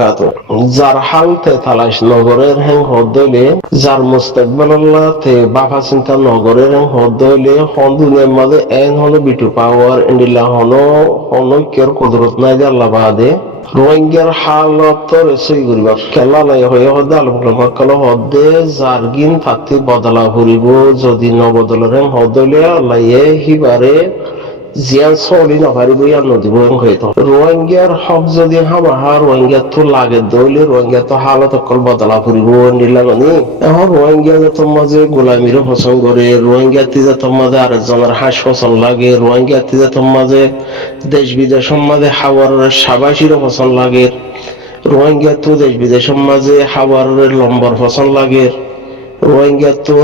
وبركاته. যার হালতে তালাশ নগরের হ্যাং হদলে যার মুস্তাকবাল্লাহ তে বাফা চিন্তা নগরের হ্যাং হদলে হন দুনিয়ার মাঝে এন হলো বিটু পাওয়ার ইন্ডিল্লা হনো কের কুদরত নাই দে আল্লাহ বাদে রোহিঙ্গার হালত রেসই করিবা খেলা লাই হয়ে হদে আলমকল হদে জারগিন ফাতি বদলা ফুরিব যদি নবদলের হ্যাং হদলে আল্লাহ হিবারে জিয়ান চলি নপারিব ইয়ার নদীব হইত রোহিঙ্গার হক যদি হামাহা রোহিঙ্গা তো লাগে দইলে রোহিঙ্গা তো হালত অকল বদলা ফুরিব নিলানি এখন রোহিঙ্গা যত মাঝে গোলামির পছন্দ করে রোহিঙ্গা যত মাঝে আরেকজনের হাঁস পছন্দ লাগে রোহিঙ্গা যত মাঝে দেশ বিদেশের মাঝে হাওয়ার সাবাসিরও পছন্দ লাগে রোহিঙ্গা তো দেশ বিদেশের মাঝে হাওয়ার লম্বর পছন্দ লাগে রোহিঙ্গা তো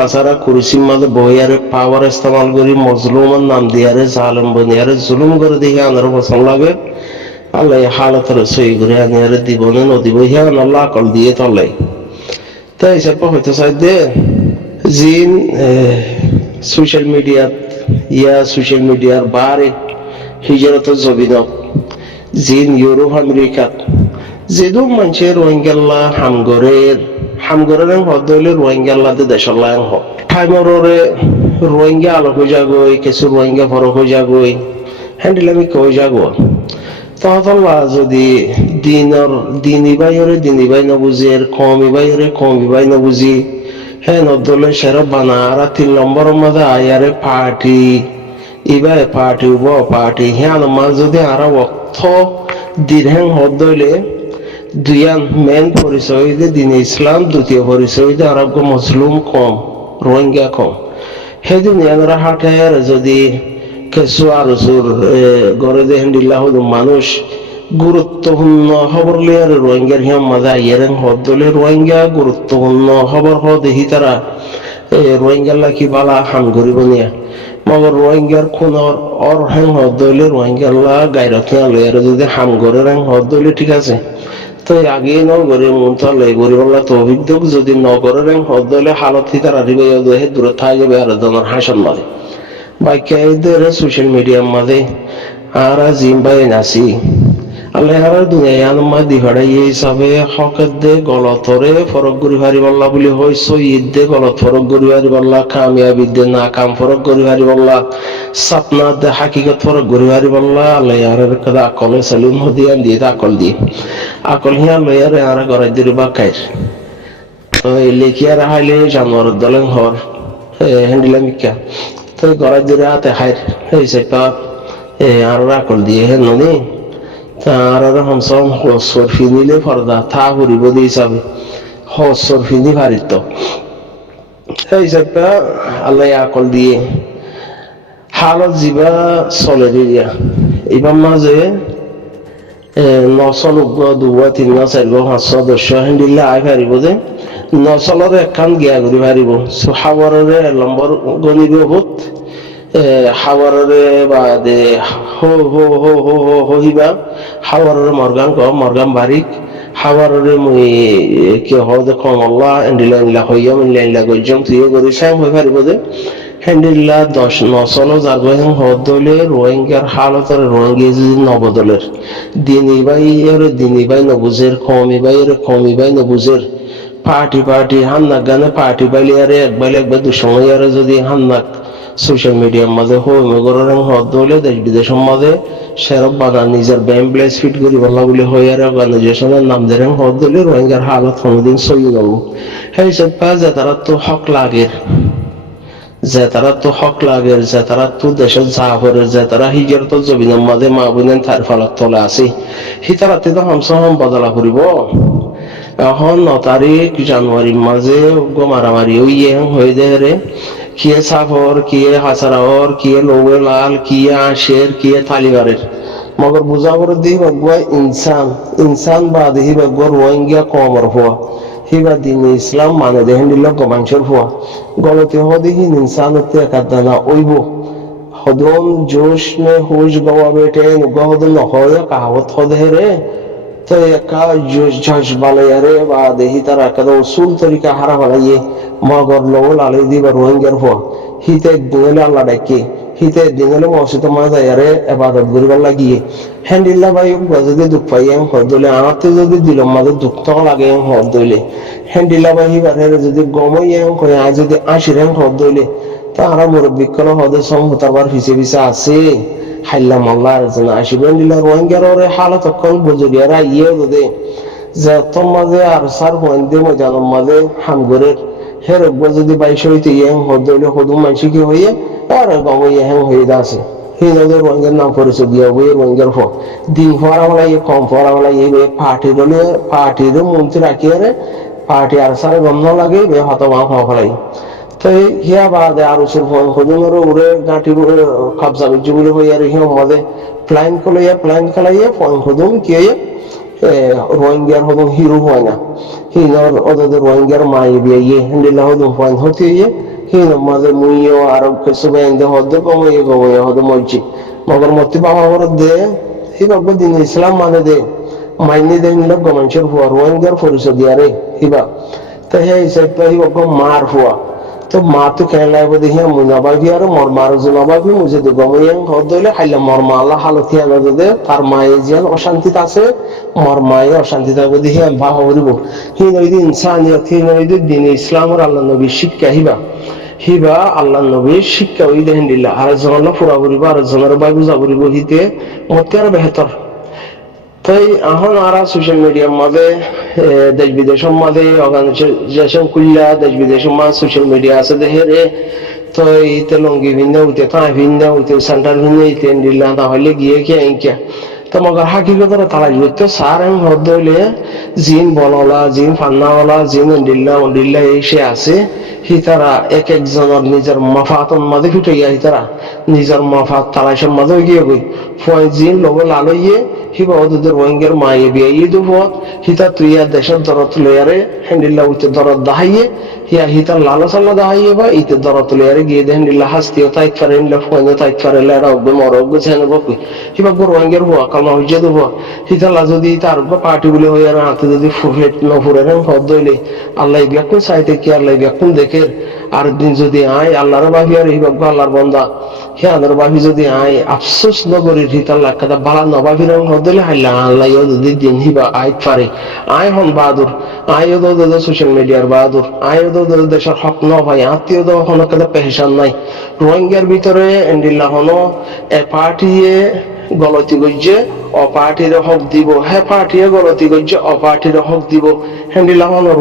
রাসারা কুরসির মাঝে বইয়ারে পাওয়ার ইস্তেমাল করি মজলুমের নাম দিয়ারে জালেম বনিয়ারে জুলুম করে দেখে আনার পছন্দ লাগে আল্লাহ হালতের সই করে আনিয়ারে দিবনে নদী বইয়া আল্লাহ আকল দিয়ে তলাই তাই হিসাবে হইতে চাই দে জিন সোশ্যাল মিডিয়াত সোশ্যাল মিডিয়ার বারে হিজরতের জবিনত জিন ইউরোপ আমেরিকাত যেদু মানুষের রোহিঙ্গাল্লা হামগরের হদলে রোহিঙ্গাল্লাতে দেশল্লা হোক ঠাইমরে রোহিঙ্গা আলোক হয়ে যাগই কিছু রোহিঙ্গা ফরক হয়ে যাগই হ্যান্ডিলামি কই যাব তহতল্লা যদি দিনী বাই নবুঝের কমি বাই নবুঝি হ্যাঁ নদলে সেরা বানা আর 3 নম্বরের মধ্যে আয়ারে পার্টি ইবাই পার্টি উব পার্টি হ্যাঁ আমার যদি আর অর্থ দীর্ঘ হদলে দুইয়ান মেন পরিচয় দিন ইসলাম দ্বিতীয় পরিচয় আরব মুসলিম কম রোহিঙ্গা কম সেদিন ইয়ানরা হাটের যদি কিছু আরজুর গড়ে দেহেন্দিল্লা হলো মানুষ গুরুত্বপূর্ণ খবর লিয়ার রোহিঙ্গার হিয়াম মাঝে আইয়ারেন হদলে রোহিঙ্গা গুরুত্বপূর্ণ খবর দেখি তারা রোহিঙ্গাল্লা কি বালা হাম করিব নিয়া মগর রোহিঙ্গার খুনর অর হ্যাং হদলে রোহিঙ্গাল্লা গাইরখিয়া লইয়ার যদি হাম করে হ্যাং হদলে ঠিক আছে তো আগে নগরে মন্ত্রালে গরিবাল্লা তো অভিযোগ যদি নগরের হদলে হালত হিতার আরিবে দূরে থাই যাবে আর জনের হাসন মাঝে বাইকের সোশ্যাল মিডিয়ার মাঝে আর জিম্বাই নাসি আল্লাহ দুনিয়া মা দিহাড়াই হিসাবে হকের দে গলতরে ফরক গরি হারিবাল্লা বলে হয় সৈয়দ দে গলত ফরক গরি হারিবাল্লা কামিয়াবি দে না কাম ফরক গরি হারিবাল্লা সাপনা দে হাকিকত ফরক গরি হারিবাল্লা আল্লাহ আর কাদা আকলে সালিম হদিয়ান দিয়ে আকল দিয়ে আকল হিয়া লয়ারে আর গরাই দির বাকাইর লেখিয়ার হাইলে জানোয়ার দলেন হর হ্যান্ডিলামিকা তো গরাই দিরে হাতে হাইর এই সেটা আর আকল দিয়ে হে ননি আর হমসম হসর ফিনিলে ফরদা থা ফুরিব দিয়ে হিসাবে হসর ফিনি ফারিত এই সেটা আল্লাহ আকল দিয়ে হালত জিবা চলে দিয়া এবার মাঝে 900 2 3 4 500 10 হ্যান্ডিল্লা আই পারিব যে 900 একখান গিয়া ঘুরি পারিব হাওয়ারে নম্বর গণিব বহুত হাওয়ারে বাদে হো হো হো হো হো হইবা হাওয়ারে মরগান বারিক হাওয়ারে মুই কি হদে কমল্লা এন্ডিলা হইয়া মিল্লা গজম তুই গরি সাম হই পারিব যে হ্যান্ডিল্লা 900 জাগো হদলে রোহিঙ্গার হালতের রোহিঙ্গা যদি নবদলের দিনী বাই নবুজের কমি বাই নবুজের পার্টি হান্নাক গানে পার্টি বাইলে আরে একবার দুসময় আরে যদি হান্নাক সোশ্যাল মিডিয়ার মাঝে হই মগরের হদলে দেশ বিদেশের মাঝে সেরব বানা নিজের ব্যাম প্লেস ফিট করি বলা বলে হই আর অর্গানাইজেশনের নাম ধরে হদলে রোহিঙ্গার হালত কোনোদিন সই গেল সেই সব যে তারা তো হক লাগে যে তারা তো দেশের জাফরের যে তারা হিজের তো জমিনের মাঝে মা বোনের তার ফালাক তলে আছে হি তারাতে তো হামসম বদলা করিব এখন 9 তারিখ জানুয়ারির মাঝে মারামারি হয়ে দেয় কিয়ে সাফর কিয়ে হাসারাওর কিয়ে লোবে লাল কিয়ে আশের কিয়ে তালিবারের মগর বুঝাবর দিই বাগুয়া ইনসান বা দিহি বাগুয়া রোহিঙ্গা কমর হওয়া হিবা দিন ইসলাম মানে দেখেন দিল গমাংসর হওয়া গলতে হদিহি ইনসানতে একাদানা ওইব হদম জোশ মে হোশ গওয়া বেটে গহদম হয় কাহাবত হদে রে তো একা জোশ ঝস বালাইয়ারে বা দেহি তার একাদা উসুল তরিকা হারা বালাইয়ে মগর লোল আলাই দিবা রোহিঙ্গার হওয়া হিতে গোলে আল্লাহ ডাকে হিতে দিনলে মসজিদ মাঝে আরে এবাদত করিবার লাগিয়ে হ্যান্ডিল্লা ভাই যদি দুঃখ পাই হদলে আনাতে যদি দিল মাঝে দুঃখ লাগে হদলে হ্যান্ডিল্লা ভাই হিবারে যদি গমই কয়ে আজ যদি আশি র্যাঙ্ক হদলে তা আরা মুরব্বী কোন হদে সম্ভতাবার হিসেবে পিছে আছে হাইলাম আল্লাহ আসিবেন দিলা রোহিঙ্গার হালত অক্ষণ বজরিয়ারা ইয়ে দে যে তোর মাঝে আর সার হইন দে মজানোর মাঝে হামগরের হের যদি বাইশ হইতে ইয়ে হদলে হদুম মানসি কি হইয়ে আর গম ইয়ে হয়ে আছে হিন্দুদের রোহিঙ্গার নাম পরিচয় দিয়ে বইয়ের রোহিঙ্গার ফল দিন ফরা বলা ইয়ে কম ফরা বলা ইয়ে পার্টির হলে পার্টির মন্ত্রী রাখিয়ে পার্টি আর সারে গন্ধ লাগে বে হতবাক হওয়া ফলাই তো হিয়া বাদে আর উচিত হজুমের উড়ে গাঁটি কবজা বিজুগুলি হইয়া হিয়া মদে প্লাইন কলাইয়া প্লাইন খেলাইয়া হদুম কি রোহিঙ্গার হদুম হিরো হয় না হিনর ওদের রোহিঙ্গার মাই বিয়ে হিন্দিলা হদুম পয়েন্ট হতে হিন মাঝে মুইও আর কিছু বেঁধে হদে গমইয়ে হদে মজি মগর মতি বাবা বড় দে হিবা দিন ইসলাম মানে দে মাইনে দে হিল গমনচের হুয়া রোহিঙ্গার পরিচয় দিয়া রে হিবা তো হে হিসাব হিবা মার হুয়া তো মা তো কেন লাগবে দেখি মুনাবাবি আর মরমার জনাবাবি মুঝে দে গমইয়ে হদলে খাইলে মরমা আল্লাহ হালতি আনা দে তার মায়ে যেন অশান্তিতে আছে মরমায়ে অশান্তি থাকবে দেখি ভাবা বলিব হিন ওই দিন ইনসানিয়ত হিন ওই দিন ইসলামের আল্লাহ নবী শিক্ষা হিবা আল্লাহ নবীর শিক্ষা ওই দেখেন দিল্লা আর জন পুরা করিব আর জনের বাই বুঝা করিব হিতে মতে আর বেহতর তাই এখন আর সোশ্যাল মিডিয়ার মাঝে দেশ বিদেশের মাঝে অর্গানাইজেশন খুললা দেশ বিদেশের মাঝে সোশ্যাল মিডিয়া আছে দেখে রে তো ইতে লঙ্গি ভিন্ন উঠে তাই ভিন্ন উঠে সেন্টার ভিন্ন ইতে দিল্লা তাহলে গিয়ে কে আইকা তো মগর হাকিকতরে তালাশ করতে সার আমি হদ হইলে জিন বনলা জিন ফান্নাওয়ালা জিন দিল্লা এসে আছে হিতারা এক একজনের নিজের মাফাতন মাঝে ফিটে গিয়া হিতারা নিজের মাফাত তালাশের মাঝে গিয়ে গই ফয় জিন লোক লালইয়ে হিবা ওদের রোহিঙ্গার মায়ে বিয়ে দুপথ হিতা তুই আর দেশের দরত লয়ারে হ্যান্ডিল্লা উইতে দরত দাহাইয়ে হিয়া হিতার লালসাল্লা দাহাইয়ে বা ইতে দরত লয়ারে গিয়ে দে হ্যান্ডিল্লা হাসতিও তাইত পারে নিলে ফয়নে তাইত পারে লেরা উঠবে মরগ্য ছেনে বকুই হিবা রোহিঙ্গার হওয়া কালমা হইজে দেবো হিতালা যদি তার পার্টি বলে হয়ে আর হাতে যদি ফুফেট নফুরে হদ দইলে আল্লাহ ব্যাকুন চাইতে কি আল্লাহ ব্যাকুন দেখে আর দিন যদি আয় আল্লাহর বাহি আর হিবাগ আল্লাহর বন্দা হিয়াদের বাহি যদি আয় আফসোস নগরীর হিতাল্লাহ কাদা বালা নবাবির হদলে হাইলা আল্লাহ যদি দিন হিবা আয় পারে আয় হন বাহাদুর আয় ওদের সোশ্যাল মিডিয়ার বাহাদুর আয় ওদের দেশের হক ন ভাই আত্মীয় দেওয়া হন কাদা পেহেশান নাই রোহিঙ্গার ভিতরে এন্ডিল্লা হনো এ পার্টিয়ে গলতি করছে অপার্টির হক দিব হ্যাঁ পার্টিয়ে গলতি করছে অপার্টির হক দিব হ্যান্ডিলা হনো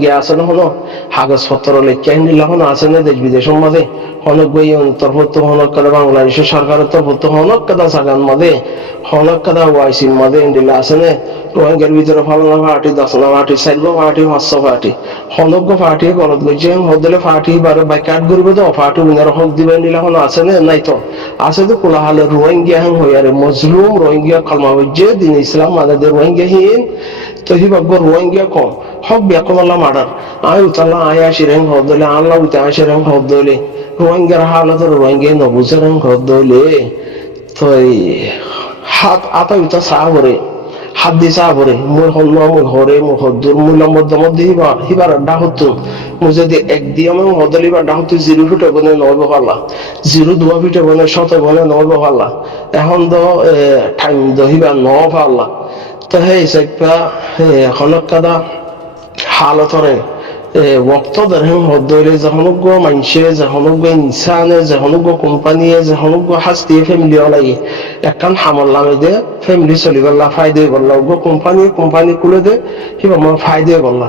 গিয়ে আছে না হনো কাগজ পত্র লেখা হ্যান্ডিলা হনো আছে না দেশ বিদেশের মাঝে হনক বই তরফত হনক কাদা বাংলাদেশের সরকারের তরফত হনক কাদা সাগান মাঝে হনক কাদা ওয়াইসির মাঝে হ্যান্ডিলা আছে না রোহিঙ্গার ভিতরে ফালনা পার্টি দশনা পার্টি সাইড পার্টি পাঁচশো পার্টি হনক পার্টি গলত করছে হদলে পার্টি বারে বাইকাট করবে তো পার্টি উনার হক দিবেন দিলা হনো আছে না নাই তো আছে তো কোলাহালে রোহিঙ্গা হ্যাং হয়ে আরে মজলুম রোহিঙ্গা কালমা হচ্ছে দিন ইসলাম মাদাদের রোহিঙ্গা হিন তো হিবাগ রোহিঙ্গা কম হক ব্যাকল আল্লাহ মার্ডার আয় উতাল্লাহ আয় আসি র্যাঙ্ক হদ দলে আল্লাহ উতে আসি র্যাঙ্ক হদ দলে রোহিঙ্গার হালত রোহিঙ্গা নবুজে র্যাঙ্ক হদ দলে তো হাত আতা উতা চা ভরে হাত দি চা ভরে মোৰ হন্ন মোৰ হরে মোৰ হদ্দুর মোৰ লম্বর মধ্যে হিবার ডাহতো মোৰ যদি এক দিয়ে আমার হদলিবার ডাহতো জিরো ফিটে বনে নব পারলা জিরো দুয়া ফিটে বনে শত বনে নব পারলা এখন তো টাইম দহিবা ন পারলা তো সেই চাইপা এখনক কাদা হালতরে ওয়াক্তদের হদলে যখনজ্ঞ মানুষে যখনজ্ঞ ইনসানে যখনজ্ঞ কোম্পানিয়ে যখনজ্ঞ হাস্তি ফ্যামিলি ওলাই একখান হামল নামে দে ফ্যামিলি চলিবাল্লা ফায়দে বললা ওগো কোম্পানি খুলে দে হিবা আমার ফায়দে বললা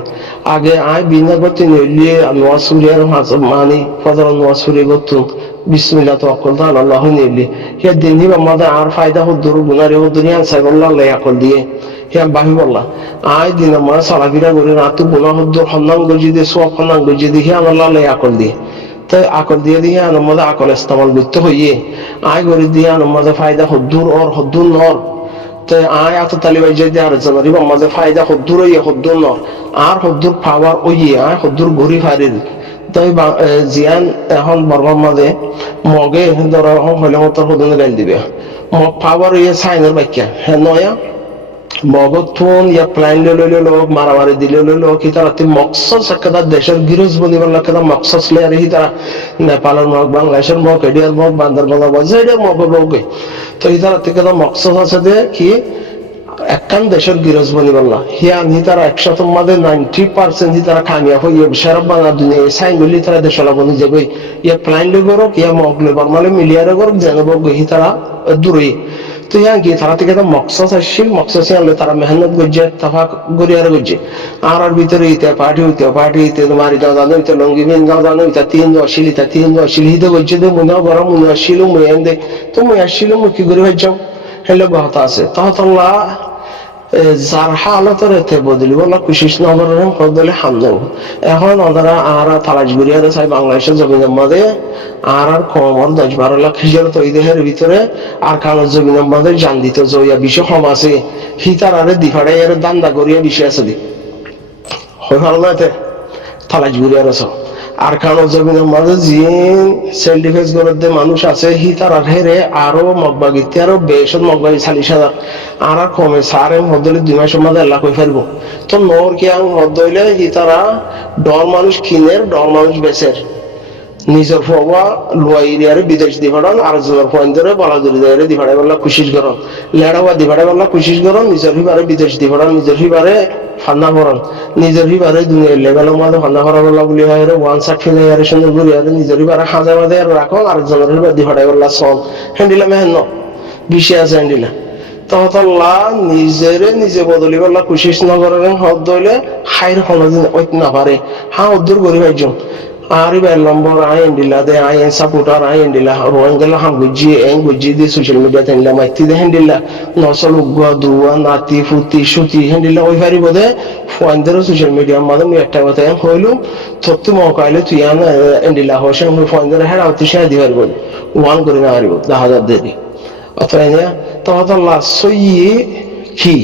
আগে আয় বিনা গতি নইলিয়ে নোয়া সুরিয়ার মানি ফজর নোয়া সুরি গতুন বিসমিল্লাহ তাওয়াক্কাল তাআলা আল্লাহু নিলি হে দিন হিবা মাদা আর ফায়দা হদ্দুর গুনারে হদ্দুরি আনসাই বললা আল্লাহ আকল দিয়ে হিয়া বাহি বললা আয় দিন আমার সালাফিরা করে রাতু গুনা হদ্দুর হন্নান গজি দিয়ে সব হন্নান গজি দিয়ে হিয়া আল্লাহ আকল দিয়ে তাই আকল দিয়ে দিয়ে আনমাদা আকল ইস্তেমাল করতে হইয়ে আয় গরি দিয়ে আনমাদা ফায়দা হদ্দুর নর তাই আয় আত তালিবাই যদি আর জানারিবা মাঝে ফায়দা হদ্দুর হইয়ে হদ্দুর নর আর হদ্দুর পাওয়ার ওইয়ে আয় হদ্দুর ঘুরি ফারির তাই জিয়ান এখন বর্মার মাঝে মগে ধর হলে মতো হদনে গাইল দিবে মগ পাওয়ার ইয়ে সাইনের বাক্যা হ্যাঁ নয়া মগথুন ইয়া প্ল্যান লইলে লোক মারামারি দিলে লোক কি তারা তি মকসস একটা দেশের গিরজ বনি বললা কেন মকসস লে আরে তারা নেপালের মগ বাংলাদেশের মগ এডিয়ার মগ বান্দরবান বাজে এটা মগ লোকে তো এই তারা থেকে মকসস আছে দে কি একখান দেশের গিরজ বনি বললা হিয়ান হি তারা 100 মধ্যে 90% হি তারা কামিয়াব হইয়ে সারা বাংলা দুনিয়া সাইন গলি তারা দেশলা বনি যাবে ইয়া প্ল্যান লে করো ইয়া মগ লে বর্মালে মিলিয়ারে করো জানবো হি তারা দূরে তো ইয়ান কি তারা থেকে মকসস আসছিল মকসস আনলে তারা মেহনত করছে তাফাক গড়িয়ারে করছে আর ভিতরে ইতে পার্টি ইতে মারি দাও জানো ইতে লঙ্গি বিন দাও জানো ইতে তিন আসিল হিতে করছে তো মনে গরম মনে আসছিল মুই এন দে তো মুই আসছিল মুই কি করে ভাবছাম হেলে বহুত আছে তহতল্লা যার হালতের এতে বদলি বলা কুশিস নগরের বদলে হামদাও এখন ওনারা আর তালাশ গুড়িয়ারে চাই বাংলাদেশের জমিনের মধ্যে আর কমর 10-12 লাখ হিসাবে তো এই দেহের ভিতরে আর কানের জমিনের মধ্যে জান দিতে জয়া বিষয় কম আছে হিতার আরে দিফাড়াই আর দান্দা করিয়া বিষয় আছে দি হয় ভালো না এতে তালাশ গুড়িয়ার আছে আর কানের জমিনের মাঝে জিন সেল ডিফেন্স করে মানুষ আছে হি তার হেরে আরো মগবাগিতে আরো বেশত মগবাগি 40,000 আর কমে সারে মধ্যে 2 মাসের মধ্যে এলাকা কই ফেলবো তো নর কি আং মধ্যে হি তারা ডর মানুষ কিনের ডর মানুষ বেচের নিজের ফোয়া লুয়াইরিয়ারে বিদেশ দিভাড়ন আর জোর পয়েন্টরে বলাদুরি দেয়ারে দিভাড়াই বললা কুশিস করন লেড়াওয়া দিভাড়াই বললা কুশিস করন নিজের হিবারে বিদেশ দিভাড়ন নিজের হিবারে ফান্না করন নিজের হিবারে দুনিয়ার লেভেলের মধ্যে ফান্না করা বললা বলি হয় ওয়ান সাইড ফিলে আর সুন্দর করি আর নিজের হিবারে হাজা মাঝে আর রাখন আর জনের হিবার দিভাড়াই বললা সন হ্যান্ডিলা মেহেন্ন বিষয় আছে হ্যান্ডিলা তহতল্লা নিজেরে নিজে বদলি বললা কুশিস নগরের হদ দইলে হাইর কোনোদিন ঐত না পারে হ্যাঁ উদ্দূর করি ভাইজন ari be lambor ay indila de ay supporter ay indila roengela ham guji di social media ten la mai ti de hendila no solo duwa nati futi shuti hendila oi fari bode foandero social media madam একটা কথা হইলো সত্যি মকাইলে তুই আনা indila হোসেন foandero হেড আউতি share দিবার বল ওয়ান করে না আরিব 10,000 দেবি অতএব তো আল্লাহ সই কি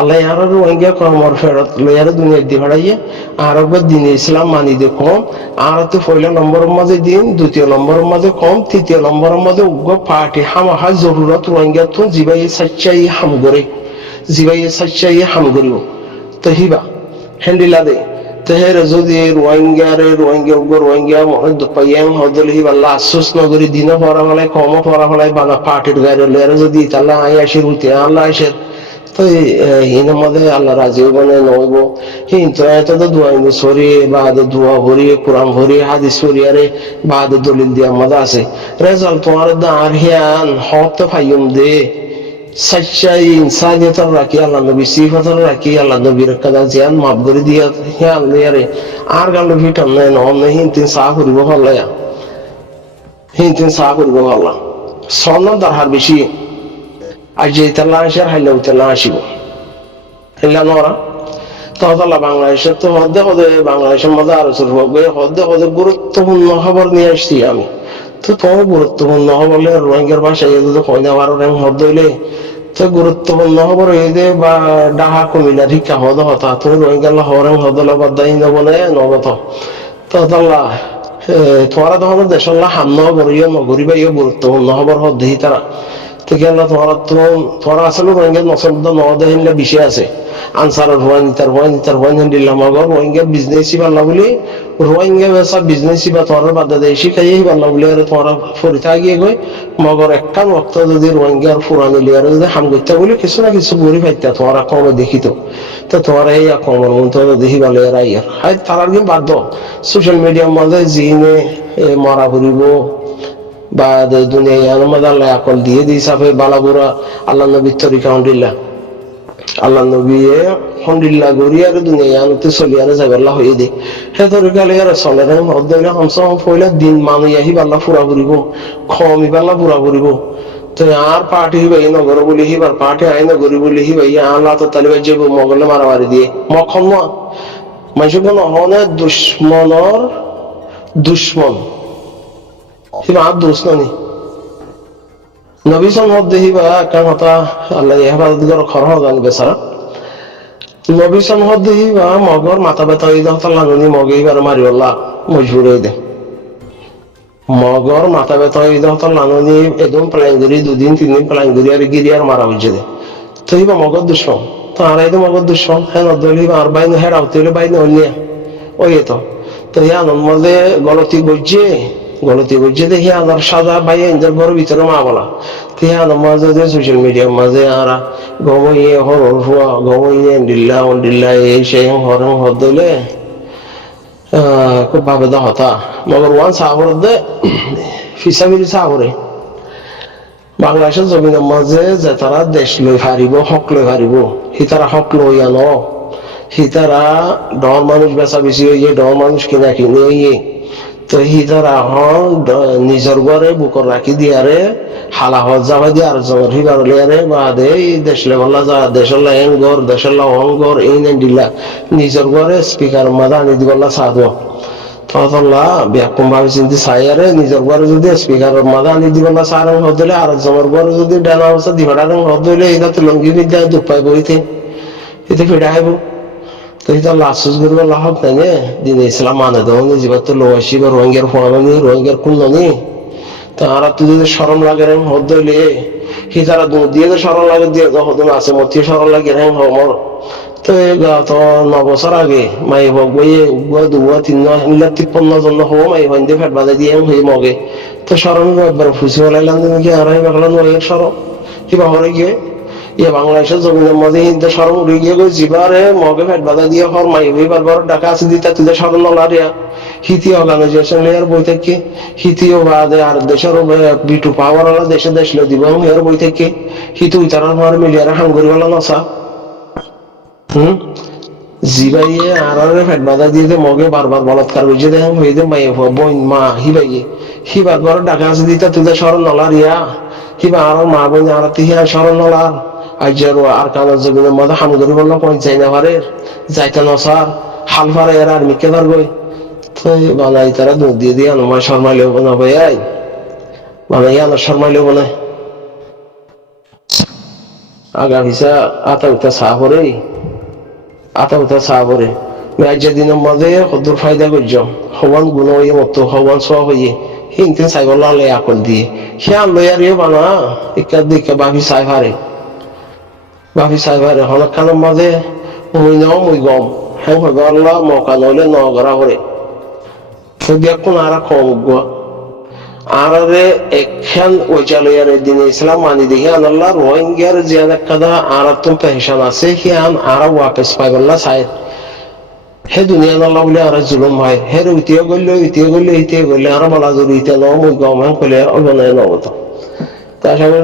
আল্লাহ আর রোহিঙ্গা কর্মর ফেরত লয়ার দুনিয়ার দি ভাড়াইয়ে আরবের দিন ইসলাম মানি দে কম আর তো পয়লা নম্বরের মাঝে দিন দ্বিতীয় নম্বরের মাঝে কম তৃতীয় নম্বরের মাঝে উগ্র পার্টি হামাহা জরুরত রোহিঙ্গা তো জিবাই সাচ্চাই হাম করে জিবাই সাচ্চাই হাম করিব তো হিবা হ্যান্ডিলা দে তেহের যদি রোহিঙ্গা উগ্র রোহিঙ্গা পাইয়াং হদল হিবা লাসুস নগরী দিন পড়া হলাই কম পড়া হলাই বানা পার্টির গাড়ি লয়ার যদি তাল্লা আই আসির উঠে আল্লাহ আসের তো হিনের মধ্যে আল্লাহ রাজি বনে নইব হিন তো এত তো দোয়া সরি বাদ দোয়া ভরি কোরআন ভরি হাদিস ভরি আরে বাদ দলিল দিয়া মজা আছে রেজাল্ট তোমার দাঁড় হিয়ান হত ফাইম দে সচ্চাই ইনসানিয়তর রাখি আল্লাহ নবী সিফাতর রাখি আল্লাহ নবীর কাদা জিয়ান মাফ করে দিয়া হিয়ান লিয়ারে আর গাল ভিটাম নাই নন হিন তিন সাহ করিব হল্লায়া হিন তিন সাহ করিব হল্লা সন্ন দাহার বেশি আর যে তেলা আসে হাইলেও তেলা আসিব হেলা নরা তহতলা বাংলাদেশের তো হদে হদে বাংলাদেশের মধ্যে আলোচনা হবে হদে হদে গুরুত্বপূর্ণ খবর নিয়ে আসছি আমি তো তোমার গুরুত্বপূর্ণ খবর রোহিঙ্গার ভাষায় যদি কয়না বারো র্যাঙ্ক হদ হইলে তো গুরুত্বপূর্ণ খবর এই যে বা ডাহা কমিলা শিক্ষা হদ হতা তুমি রোহিঙ্গার হরেন হদলা বাদাই নবনে নগত তহতলা তোমার তখন দেশের হাম নগরীয় নগরী বা গুরুত্বপূর্ণ খবর হদ দেহি তারা তোমারা আসলে রোহিঙ্গা নসল নদেহিনলে বিষয় আছে আনসারের ভয় দিলাম মগর রোহিঙ্গা বিজনেসই পারলা বলি রোহিঙ্গা বেসা বিজনেসই বা তোমার বাদ দেয় শিখাই পারলা বলি আর তোমার ফরিতা গিয়ে গই মগর একটা রক্ত যদি রোহিঙ্গার ফুরানি লিয়ার যদি হাম করতে বলি কিছু না কিছু গড়ি পাইতা তোমার কমে দেখিত তো তোমার এই কমর মতো দেখি ভালো এর আইয়ার হাই তারার কিন্তু বাধ্য সোশ্যাল মিডিয়ার মধ্যে জিনে মরা ফুরিব বা দুনিয়ার মধ্যে আল্লাহ আকল দিয়ে দিই সাফে বালাবুরা আল্লাহ নবীর তরিকা হন্ডিল্লা আল্লাহ নবী হন্ডিল্লা গড়িয়ার দুনিয়াতে চলিয়ারে যাইবাল্লা হয়ে দে সে তরিকা লিয়ার চলে হদ্দইলে কমসম পয়লা দিন মানুষ আহি বাল্লা ফুরা ফুরিব খমি বাল্লা ফুরা ফুরিব তো আর পার্টি হিবা এই নগর বলি হিবার পার্টি আই নগরী বলি হিবা ইয়া আল্লাহ তো তালিবাই যাব মগলে মারামারি দিয়ে মখন মানুষ নহনে দুশ্মনর দুশ্মন হিবা আর দোষ নানি নবী সনদ দেহিবা একটা কথা আল্লাহ হেফাজত করে খরহ জানি বেচারা নবী সনদ দেহিবা মগর মাথা ব্যথা হয়ে যাও তার লানি মগে এবার মারিওল্লা মজবুর হয়ে দে মগর মাথা ব্যথা হয়ে যাও তার লানি একদম প্লাইন করি 2 দিন 3 দিন প্লাইন করি আর গিরি আর মারা হয়েছে দে তো তো হিবা মগর দুশ্মন তো আর এই তো মগর দুশ্মন হ্যাঁ নদল হিবা আর বাইন হেড আউতে হলে বাইন হলিয়া ওই তো হিয়া মধ্যে গলতি বুঝছে দেখি আমার সাদা বাইয়ে ইন্টার ঘরের ভিতরে মা বলা হিয়া মাঝে যে সোশ্যাল মিডিয়ার মাঝে আর গমইয়ে হরর হুয়া গমইয়ে ডিল্লা এই সেই হরং হর দইলে খুব ভাবে দা হতা মগর ওয়ান সাহর দে ফিসাবিলি সাহরে বাংলাদেশের জমিনের মাঝে যে তারা দেশ লই হারিব হক লই হারিব সি তারা হক লই আনো সি তারা ডর মানুষ বেচা বেশি হইয়ে ডর মানুষ কিনা কিনে হইয়ে তো সি তারা নিজের ঘরে বুকর রাখি দিয়ারে হালা হজ যাবা দিয়ে আর জমর হিবার লিয়ারে বা দে দেশ লেভেল যা দেশের লাইন ঘর দেশের লাহন ঘর এই নেন দিলা নিজের ঘরে স্পিকার মাদা আনি দিবলা সাধ ততলা ব্যাকুম ভাবে চিন্তি সাইয়ারে নিজের ঘরে যদি স্পিকার মাদা আনি দিবলা সারং হদলে আর জমর ঘরে যদি ডানা অবস্থা দিবাডারং হদলে এটা তো লঙ্গি বিদ্যা দুপাই বইতে এতে ফিরে আইব তো এটা লাসুস গরিব লাহক নাই নে দিন ইসলাম মানে দেওয়া জীবা তো লোয়াসি বা রোহিঙ্গার ফোনানি রোহিঙ্গার কুলনি তো আর তুই যদি সরম লাগে রে হদলে হি তারা দুধ দিয়ে সরম লাগে দিয়ে হদন আছে মতি সরম লাগে রে হমর তো গত 9 বছর আগে মাই বইয়ে দুয়া 3,53 জন হো মাই হইন্দে ফেট বাদে দিয়ে হই মগে তো সরম একবার ফুসি হলাইলাম কি আর বাকলাম ওই সরম কি বাহরে গিয়ে ইয়ে বাংলাদেশের জমিনের মধ্যে হিন্দে সরম উড়ে গিয়ে গো জিবারে মগে ফেট বাদা দিয়ে হর মাই হই বারবার ডাকা আছে দিতা তুই সরম নলারিয়া হিতি অর্গানাইজেশন এর বই থেকে হিতিও বাদে আর দেশের বিটু পাওয়ার ওলা দেশ লো দিব এর বই থেকে হিতু তারা আমার মিলিয়ার হাঙ্গুরি ওলা নসা জিবাইয়ে আর ফেট বাধা দিয়ে মগে বারবার বলৎকার বুঝে দেখেন হয়ে দে মাই বোন মা হিবাইয়ে হিবার ঘর ডাকা আছে দিতা তুই স্মরণ নলার ইয়া হিবা আর মা বোন আর তিহিয়া স্মরণ নলার আজ্জার আর কানের জমিনের মধ্যে হামগরি বলল পৌঁছাই না পারের যাইতে নসার হাল ফারে এর আর মিকে ধর গই তো বানাই তারা দুধ দিয়ে দিয়ে আনো মা শর্মাইলেও না ভাই আই বানাই আনো শর্মাইলেও না আগা ভিসা আতা উঠা সাহরে মেয়াজের দিনের মাঝে কদ্দুর ফায়দা করছ হবান গুণ হইয়ে মতো হবান সব হইয়ে হিনতে চাইবল আলে আকল দিয়ে সে আনলো আর বানা একা দিকা বাফি চাই ভারে হনক খানের মাঝে মুই নাও মুই গম হ্যাঁ হইবারলা মকা নইলে নগরা হরে দেখুন আর কম আর একখান ওই চালইয়ারের দিনে ইসলাম মানি দেখি আনাল্লাহ রোহিঙ্গার যে কাদা আর তুমি পেশান আছে হিয়ান আর ওয়াপেস পাইবল্লা সাইড হে দুনিয়া নাল্লাহ বলে আর জুলুম হয় হের ইতিয়ে গল্লে আর বলা জুড়ি ইতে ন মুই গম হ্যাঁ কলে অগনায় নবত তার সাথে